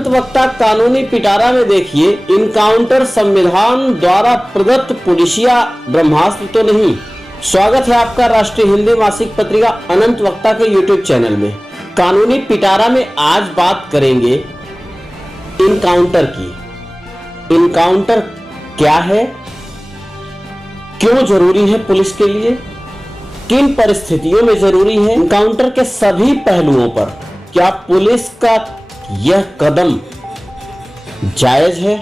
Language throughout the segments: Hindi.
अनंत वक्ता कानूनी पिटारा में देखिए, इनकाउंटर संविधान द्वारा प्रदत्त पुलिसिया ब्रह्मास्त्र तो नहीं। स्वागत है आपका राष्ट्रीय हिंदी मासिक पत्रिका अनंत वक्ता के यूट्यूब चैनल में। कानूनी पिटारा में आज बात करेंगे इनकाउंटर की। इनकाउंटर क्या है, क्यों जरूरी है पुलिस के लिए, किन परिस्थितियों में जरूरी है, इनकाउंटर के सभी पहलुओं पर क्या पुलिस का यह कदम जायज है,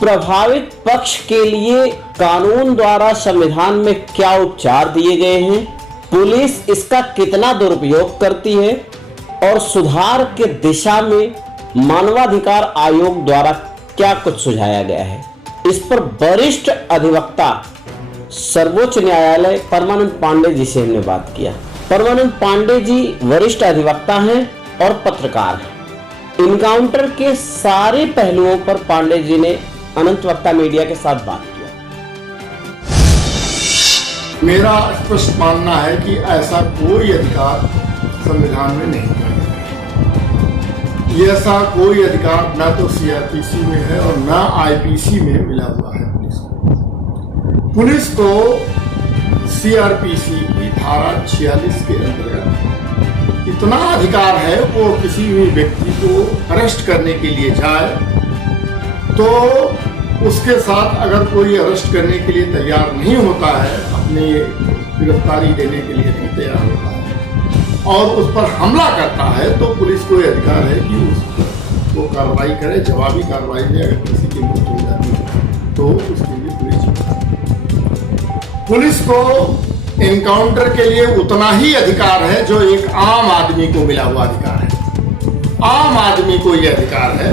प्रभावित पक्ष के लिए कानून द्वारा संविधान में क्या उपचार दिए गए हैं, पुलिस इसका कितना दुरुपयोग करती है और सुधार के दिशा में मानवाधिकार आयोग द्वारा क्या कुछ सुझाया गया है। इस पर वरिष्ठ अधिवक्ता सर्वोच्च न्यायालय परमानंद पांडे जी से हमने बात किया। परमानंद पांडे जी वरिष्ठ अधिवक्ता हैं और पत्रकार हैं। इनकाउंटर के सारे पहलुओं पर पांडे जी ने अनंत वक्ता मीडिया के साथ बात किया। मेरा स्पष्ट मानना है कि ऐसा कोई अधिकार संविधान में नहीं है। ये ऐसा कोई अधिकार न तो सीआरपीसी में है और न आईपीसी में मिला हुआ है। पुलिस को सीआरपीसी की धारा 46 के अंतर्गत इतना अधिकार है, वो किसी भी व्यक्ति को अरेस्ट करने के लिए जाए तो उसके साथ अगर कोई अरेस्ट करने के लिए तैयार नहीं होता है, अपनी गिरफ्तारी देने के लिए नहीं तैयार होता है और उस पर हमला करता है, तो पुलिस को अधिकार है कि उसको कार्रवाई करे। जवाबी कार्रवाई में अगर किसी की मौत हो जाती है तो उसके लिए पुलिस को एनकाउंटर के लिए उतना ही अधिकार है जो एक आम आदमी को मिला हुआ अधिकार है। आम आदमी को यह अधिकार है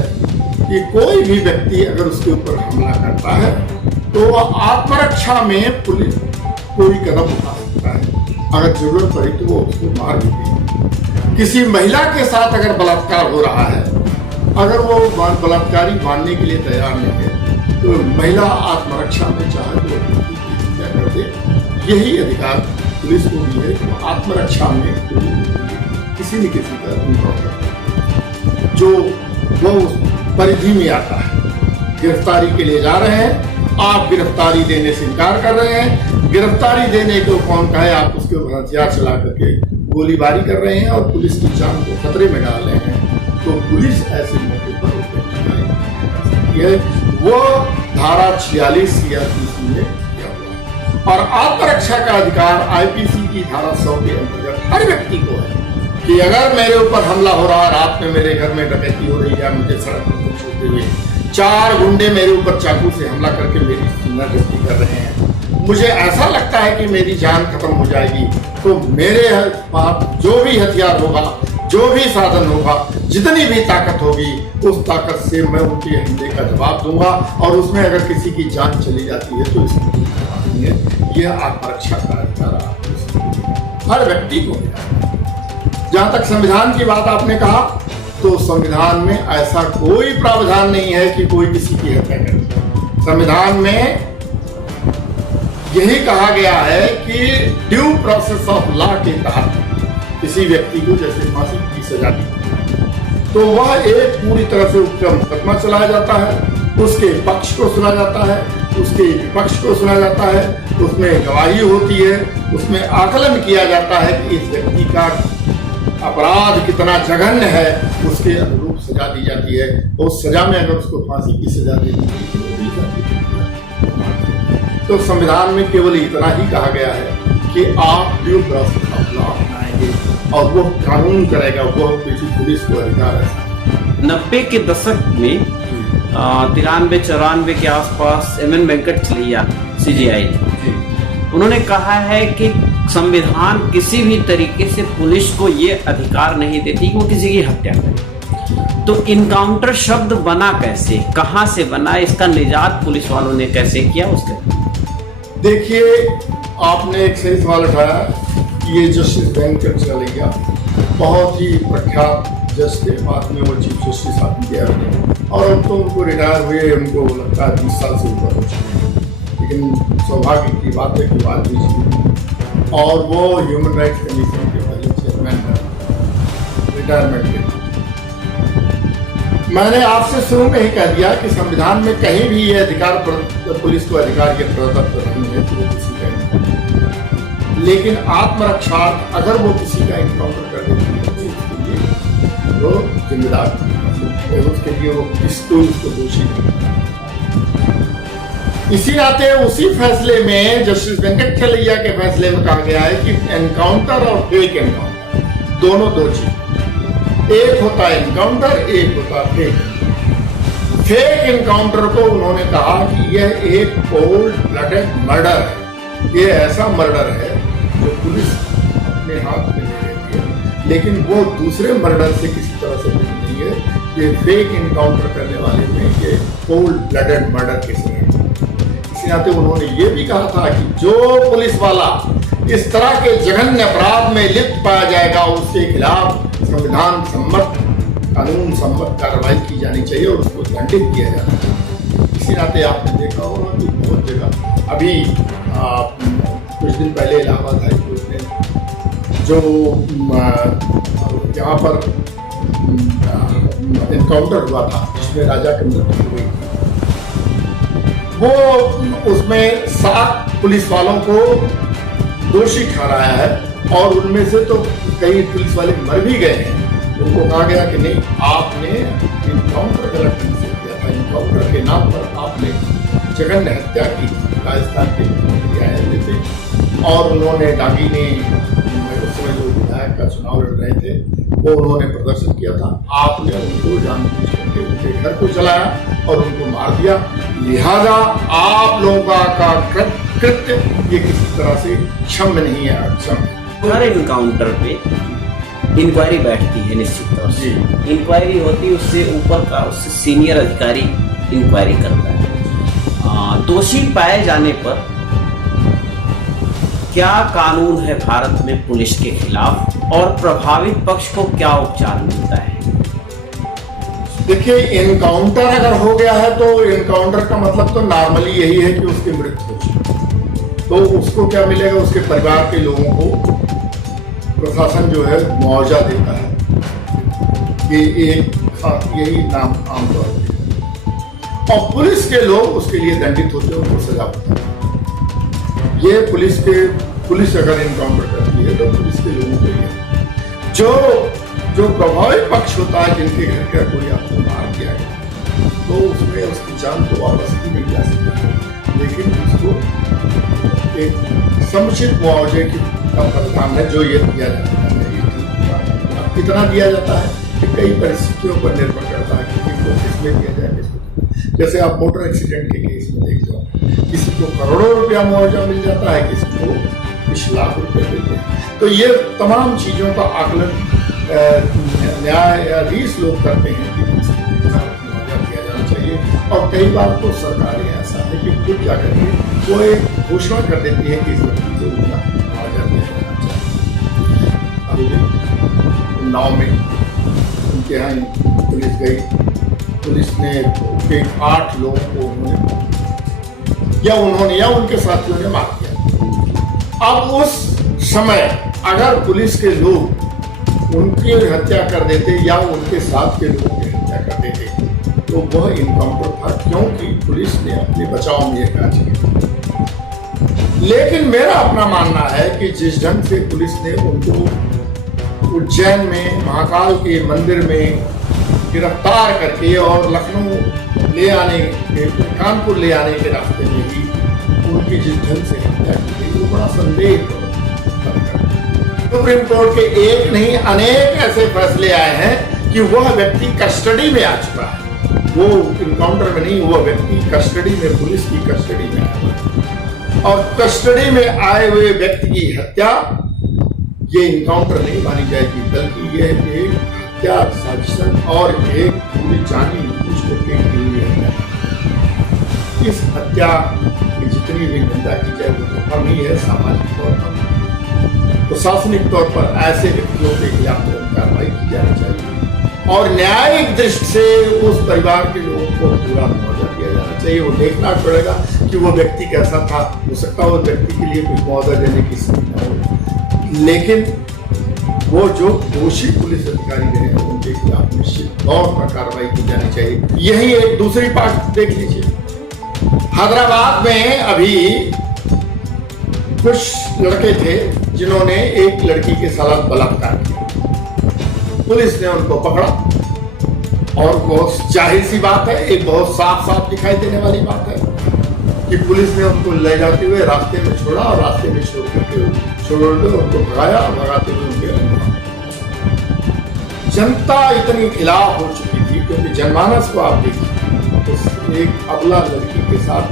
कि कोई भी व्यक्ति अगर उसके ऊपर हमला करता है तो वह आत्मरक्षा में पुलिस कोई कदम उठा सकता है। अगर जरूरत पड़ी तो वो उसको मार भी देगी। किसी महिला के साथ अगर बलात्कार हो रहा है, अगर वो बलात्कारी मानने के लिए तैयार नहीं है तो महिला आत्मरक्षा में चाहे तो हत्या कर दे। यही अधिकार पुलिस को भी है कि आत्मरक्षा में किसी न किसी का उनका जो वो उस परिधि में आता है। गिरफ्तारी के लिए जा रहे हैं, आप गिरफ्तारी देने से इनकार कर रहे हैं, गिरफ्तारी देने को कौन कहे, आप उसके ऊपर हथियार चला करके गोलीबारी कर रहे हैं और पुलिस की जान को खतरे में डाल रहे हैं, तो पुलिस ऐसे मौके पर वो धारा 46 सीआरपीसी में किया हुआ है। और आत्मरक्षा का अधिकार आईपीसी की धारा 100 के अंतर्गत हर व्यक्ति को है कि अगर मेरे ऊपर हमला हो रहा है, रात में मेरे घर में डकैती हो रही है, मुझे सड़क पर छोड़ते हुए 4 गुंडे मेरे ऊपर चाकू से हमला करके मेरी नरगति कर रहे हैं, मुझे ऐसा लगता है कि मेरी जान खत्म हो जाएगी, तो मेरे पास जो भी हथियार होगा, जो भी साधन होगा, जितनी भी ताकत होगी, उस ताकत से मैं उनके हमले का जवाब दूंगा और उसमें अगर किसी की जान चली जाती है तो इसमें यह आत्मरक्षा का अधिकार हर व्यक्ति को मिला। जहां तक संविधान की बात आपने कहा, तो संविधान में ऐसा कोई प्रावधान नहीं है कि कोई किसी की हत्या करे। संविधान में यही कहा गया है कि ड्यू प्रोसेस ऑफ लॉ के तहत किसी व्यक्ति को जैसे फांसी की सजा दी तो वह एक पूरी तरह से उसका मुकदमा चलाया जाता है, उसके पक्ष को सुना जाता है, उसके विपक्ष को सुना जाता है, उसमें गवाही होती है, उसमें आकलन किया जाता है कि इस व्यक्ति का अपराध कितना जघन्य है, उसके अनुरूप सजा दी जाती है। और उस सजा में अगर उसको फांसी की सजा दी तो संविधान में केवल इतना ही कहा गया है कि आप ड्यू प्रोसेस ऑफ लॉ अपनाएंगे और वो कानून करेगा, वो किसी पुलिस को अधिकार है। 90 के दशक में 93-94 के आसपास एमएन वेंकटचलैया सीजेआई, उन्होंने कहा है कि संविधान किसी भी तरीके से पुलिस को ये अधिकार नहीं देती कि वो किसी की हत्या करे। तो इनकाउंटर शब्द बना कैसे, कहां से बना, इसका निजात पुलिस वालों ने कैसे किया, उसके देखिए, आपने एक सही सवाल उठाया कि ये जस्टिस वेंकटचलैया बहुत ही प्रख्यात जज थे। बाद में वो चीफ जस्टिस आप गया और अब तो उनको रिटायर हुए, उनको लगता है 20 साल से ऊपर हो चुके हैं, लेकिन सौभाग्य की बात है कि बात भी और वो ह्यूमन राइट्स कमीशन के पहले चेयरमैन रिटायरमेंट के। मैंने आपसे शुरू में ही कह दिया कि संविधान में कहीं भी ये अधिकार पुलिस को अधिकार के प्रदत्त नहीं है कि वो किसी का इनकाउंटर, लेकिन आत्मरक्षा अगर वो किसी का इनकाउंटर कर देती है तो उसके लिए वो जिम्मेदार, उसके लिए वो किसको दोषी नहीं। इसी नाते उसी फैसले में जस्टिस वेंकट चलैया के फैसले में कहा गया है कि एनकाउंटर और फेक एनकाउंटर दोनों दो चीज, एक होता है एनकाउंटर, एक होता है फेक। फेक एनकाउंटर को उन्होंने कहा कि यह एक कोल्ड ब्लडेड मर्डर है, ये ऐसा मर्डर है जो पुलिस अपने हाथ में ले लेती है, लेकिन वो दूसरे मर्डर से किसी तरह से नहीं है। ये फेक एनकाउंटर करने वाले में ये कोल्ड ब्लडेड मर्डर के समय इसी नाते उन्होंने ये भी कहा था कि जो पुलिस वाला इस तरह के जघन्य अपराध में लिप्त पाया जाएगा उसके खिलाफ संविधान सम्मत, कानून सम्मत कार्रवाई की जानी चाहिए और उसको दंडित किया जाना चाहिए। इसी नाते आपने देखा होगा कि बहुत जगह अभी कुछ दिन पहले इलाहाबाद हाई कोर्ट ने जो यहाँ पर एनकाउंटर हुआ था जिसमें राजा की मृत्यु हुई, वो उसमें 7 पुलिस वालों को दोषी ठहराया है और उनमें से तो कई पुलिस वाले मर भी गए हैं। उनको कहा गया कि नहीं, आपने इनकाउंटर गलत ढंग से किया था, इनकाउंटर के नाम पर आपने जघन्य हत्या की राजस्थान के न्यायालय से। और उन्होंने डांगी ने उस समय जो विधायक का चुनाव लड़ रहे थे वो उन्होंने प्रदर्शन किया था, आपने उनको जानबूझ करके उनके घर को जलाया और उनको मार दिया। लिहाजा आप लोगों का कृत्य ये किसी तरह से क्षम्य नहीं है, अक्षम्य है। हर इनकाउंटर पे इंक्वायरी बैठती है निश्चित तौर से, इंक्वायरी होती है, उससे ऊपर का उससे सीनियर अधिकारी इंक्वायरी करता है। दोषी पाए जाने पर क्या कानून है भारत में पुलिस के खिलाफ और प्रभावित पक्ष को क्या उपचार मिलता है? देखिए, एनकाउंटर अगर हो गया है तो एनकाउंटर का मतलब तो नॉर्मली यही है कि उसकी मृत्यु हो चुकी, तो उसको क्या मिलेगा? उसके परिवार के लोगों को प्रशासन जो है मुआवजा देता है, ये एक यही नाम आमतौर पर, और पुलिस के लोग उसके लिए दंडित होते हैं, उनको सजा होती है। ये पुलिस अगर इनकाउंटर करती है तो पुलिस के लोगों के लिए जो प्रभावित पक्ष होता है, जिनके घर का कोई आपको मार दिया गया तो उसमें उसकी जान तो वापस की नहीं जा सकती, लेकिन उसको एक समुचित मुआवजे का प्रावधान है जो ये दिया जाता है। अब कितना दिया जाता है कि कई परिस्थितियों पर निर्भर करता है कि किसको किसमें दिया जाए, किसको। जैसे आप मोटर एक्सीडेंट के केस में देख जाओ, किसी को करोड़ों रुपया मुआवजा मिल जाता है, किसी को कुछ लाख रुपए मिलते हैं। तो ये तमाम चीजों का आकलन न्यायाधीश लोग करते हैं कि मुआवजा दिया जाना चाहिए। और कई बार तो सरकारें ऐसा है कि खुद जाकर के वो एक घोषणा कर देती है कि इस व्यक्ति को मुआवजा दिया जाना चाहिए। अभी उन्नाव में उनके यहाँ पुलिस गई, पुलिस ने 8 लोगों को उन्होंने या उनके साथियों ने मार दिया। अब उस समय अगर पुलिस के लोग उनकी हत्या कर देते या उनके साथ के लोगों की हत्या कर देते तो वह इनकाउंटर था, क्योंकि पुलिस ने अपने बचाव में यह कार्य किया। लेकिन मेरा अपना मानना है कि जिस ढंग से पुलिस ने उनको उज्जैन में महाकाल के मंदिर में गिरफ्तार करके और लखनऊ ले आने के, कानपुर ले आने के रास्ते में ही उनकी जिस ढंग से हत्या की गई वो बड़ा संदेह। सुप्रीम कोर्ट के एक नहीं अनेक ऐसे फैसले आए हैं कि वह व्यक्ति कस्टडी में आ चुका है, वो इनकाउंटर में नहीं, वह व्यक्ति कस्टडी में, पुलिस की कस्टडी में आया, और कस्टडी में आए हुए व्यक्ति की हत्या ये इनकाउंटर नहीं मानी जाएगी, बल्कि ये एक हत्या साजिश और एक पूरी जानी बूझ करके की हुई हत्या। इस हत्या की जितनी भी निंदा की जाए वो तो कम ही है। सामाजिक तौर पर, प्रशासनिक तौर पर ऐसे व्यक्तियों के खिलाफ कार्रवाई की जानी चाहिए और न्यायिक दृष्टि से उस परिवार के लोगों को पूरा मुआवजा दिया जाना चाहिए। वो देखना पड़ेगा कि वो व्यक्ति कैसा था, हो सकता है वो व्यक्ति के लिए कुछ मुआवजा देने की स्थिति न हो, लेकिन वो जो दोषी पुलिस अधिकारी रहे उनके खिलाफ निश्चित तौर पर कार्रवाई की जानी चाहिए। यही एक दूसरी पार्ट देख लीजिए, हैदराबाद में अभी कुछ लड़के थे जिन्होंने एक लड़की के साथ बलात्कार किया। पुलिस ने उनको पकड़ा और बहुत जाहिर सी बात है, एक बहुत साफ साफ दिखाई देने वाली बात है कि पुलिस ने उनको ले जाते हुए रास्ते में छोड़ा और रास्ते में छोड़ करके उनको भगाया, भगाते हुए उनके जनता इतनी खिलाफ हो चुकी थी क्योंकि जनमानस को आप देखिए, तो एक अबला लड़की के साथ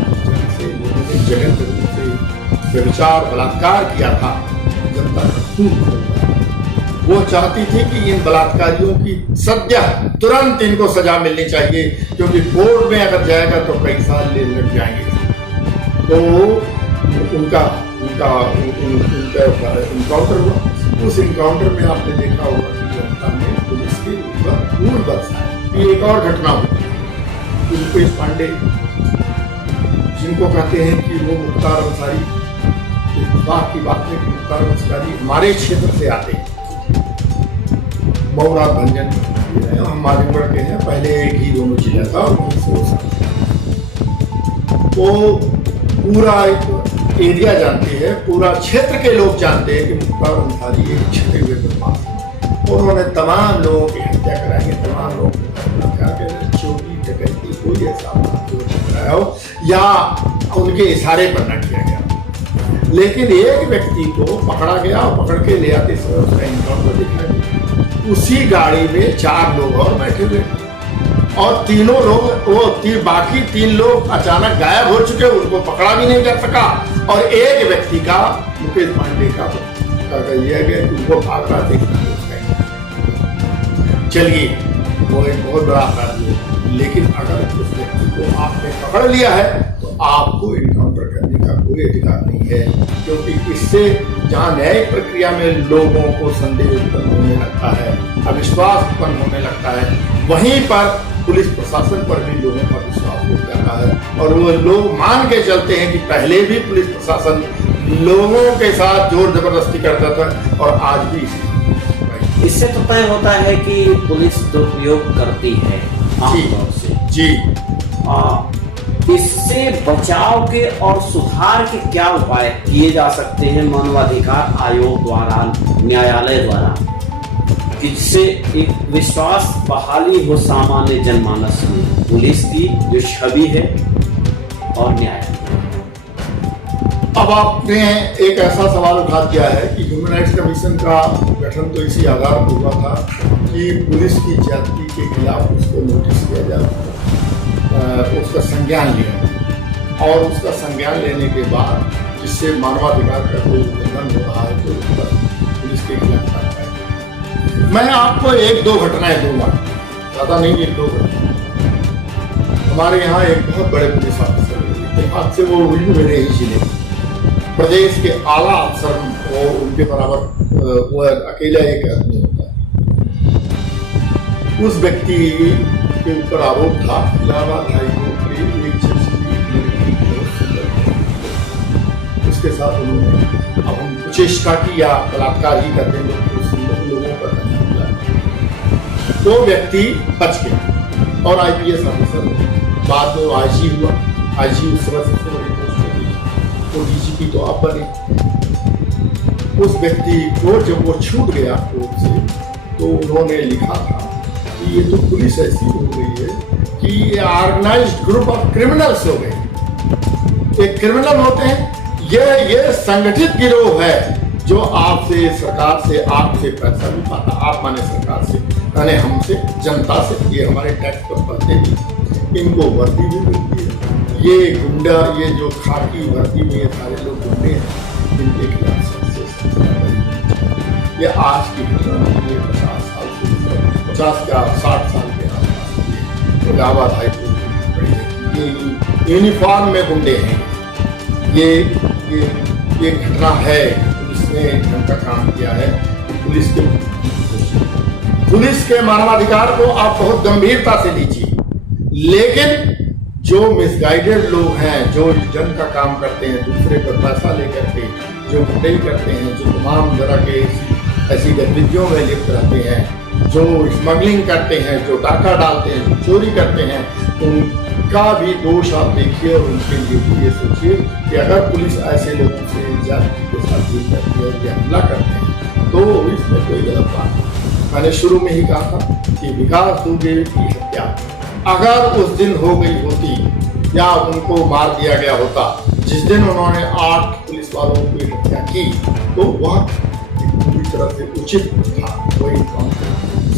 जगह से व्यभिचार बलात्कार किया था, जनता का खून खौल गया। वो चाहती थी कि इन बलात्कारियों की सद्य तुरंत इनको सजा मिलनी चाहिए, क्योंकि कोर्ट में अगर जाएगा तो कई साल लग जाएंगे। तो उनका इनकाउंटर हुआ। उस इनकाउंटर में आपने देखा होगा कि जनता ने पुलिस के ऊपर खून बरसाया। एक और घटना हुई, रुपेश पांडे जिनको कहते हैं कि वो मुख्तार अंसारी, बात की बात है कि मुख्तार अंसारी हमारे क्षेत्र से आते हैं, मऊरा भंजन हम आजमगढ़ के हैं, पहले एक ही दोनों जिला था और वो पूरा एरिया जानते हैं, पूरा क्षेत्र के लोग जानते हैं कि मुख्तार अंसारी एक छिपे हुए बदमाश हैं। उन्होंने तमाम लोगों की हत्या कराई है, तमाम लोग चोरी डकैती कोई ऐसा कराया हो या उनके इशारे पर न किया गया, लेकिन एक व्यक्ति को पकड़ा गया और पकड़ के ले आते समय उसका इनकाउंटर दिखा गया। उसी गाड़ी में 4 लोग और बैठे हुए और तीनों लोग बाकी 3 लोग अचानक गायब हो चुके, उनको पकड़ा भी नहीं जा सका। और एक व्यक्ति का, मुकेश पांडे का यह गया कि उनको भाग रहा था। चलिए वो एक बहुत बड़ा अपराधी है, लेकिन अगर उस व्यक्ति को आपने पकड़ लिया है तो आपको इनकाउंटर करने का कोई अधिकार नहीं है, क्योंकि इससे जहां न्यायिक प्रक्रिया में लोगों को संदेह उत्पन्न होने लगता है, अविश्वास उत्पन्न होने लगता है, वहीं पर पुलिस प्रशासन पर भी लोगों का विश्वास हो जाता है और वो लोग मान के चलते हैं कि पहले भी पुलिस प्रशासन लोगों के साथ जोर जबरदस्ती करता था और आज भी इससे तो तय होता है कि पुलिस दुरुपयोग करती है आमतौर से। जी, इससे बचाव के और सुधार के क्या उपाय किए जा सकते हैं मानवाधिकार आयोग द्वारा, न्यायालय द्वारा, जिससे एक विश्वास बहाली हो सामान्य जनमानस में पुलिस की जो छवि है और न्याय। अब आपने एक ऐसा सवाल उठा दिया है कि ह्यूमन राइट्स कमीशन का गठन तो इसी आधार पर हुआ था कि पुलिस की ज्यादती के खिलाफ उसको नोटिस किया जाए, उसका संज्ञान लिया और उसका संज्ञान लेने के बाद जिससे मानवाधिकार का कोई उल्लंघन हो रहा है तो उस पर पुलिस के खिलाफ कार्रवाई। मैं आपको 1-2 घटनाएं दूंगा, ज्यादा नहीं, 1-2 घटना। हमारे यहाँ एक बहुत बड़े पुलिस ऑफिसर इत्तेफाक से वो मेरे ही जिले प्रदेश के आला अफसर, वो उनके बराबर वो अकेला एक आदमी होता है। उस व्यक्ति के ऊपर आरोप था इलाहाबाद हाईकोर्ट के एक जज की, उसके साथ उन्होंने अब कुचेष्टा की या बलात्कार ही करते लोगों पर तो व्यक्ति बच गया और IPS ऑफिसर बाद में IG हुआ। IG उस समय सबसे बड़ी पोस्ट होगी, तो DGP तो आप बने। उस व्यक्ति को जब वो छूट गया कोर्ट से तो उन्होंने लिखा था कि ये तो पुलिस ऐसी हो गई है कि ये ऑर्गेनाइज्ड ग्रुप ऑफ क्रिमिनल्स हो गए। एक क्रिमिनल होते हैं, ये संगठित गिरोह है जो आपसे, सरकार से, आपसे पैसा भी पाता, आप माने सरकार से, यानी हमसे, जनता से, ये हमारे टैक्स पर पड़ते भी, इनको वर्दी भी मिलती है। ये गुंडा, ये जो खाकी वर्दी में ये सारे लोग गुंडे हैं, इनके खिलाफ ये आज की घटना, ये 50 साल से 50 क्या 60 साल के आसपास इलाहाबाद हाईकोर्ट पड़ी है। ये यूनिफॉर्म में गुंडे हैं। ये घटना है, पुलिस ने ढंग का काम किया है। पुलिस के मानवाधिकार को आप बहुत गंभीरता से लीजिए, लेकिन जो मिसगाइडेड लोग हैं, जो जन का काम करते हैं, दूसरे पर पैसा लेकर के जो गुंडई करते हैं, जो तमाम तरह के ऐसी गतिविधियों में लिप्त रहते हैं, जो स्मगलिंग करते हैं, जो डाका डालते हैं, जो चोरी करते हैं, उनका भी दोष आप देखिए और उनके लिए भी ये सोचिए कि अगर पुलिस ऐसे लोगों से जाति के साथ डील करती है और ये हमला करते हैं तो इसमें कोई गलत बात नहीं। मैंने शुरू में ही कहा था कि विकास दुबे की हत्या अगर उस दिन हो गई होती या उनको मार दिया गया होता जिस दिन उन्होंने 8 पुलिस वालों की हत्या की, तो वह पूरी तरह से उचित था, वही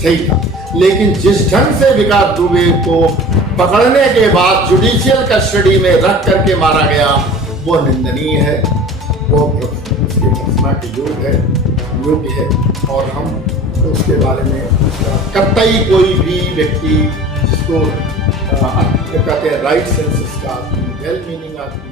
सही था। लेकिन जिस ढंग से विकास दुबे को पकड़ने के बाद जुडिशियल कस्टडी में रख करके मारा गया, वो निंदनीय है, वो उसके भर्त्सना के योग्य है और हम उसके बारे में कतई कोई भी व्यक्ति जिसको कहते हैं राइट सेंसेस का वेल मीनिंग आदमी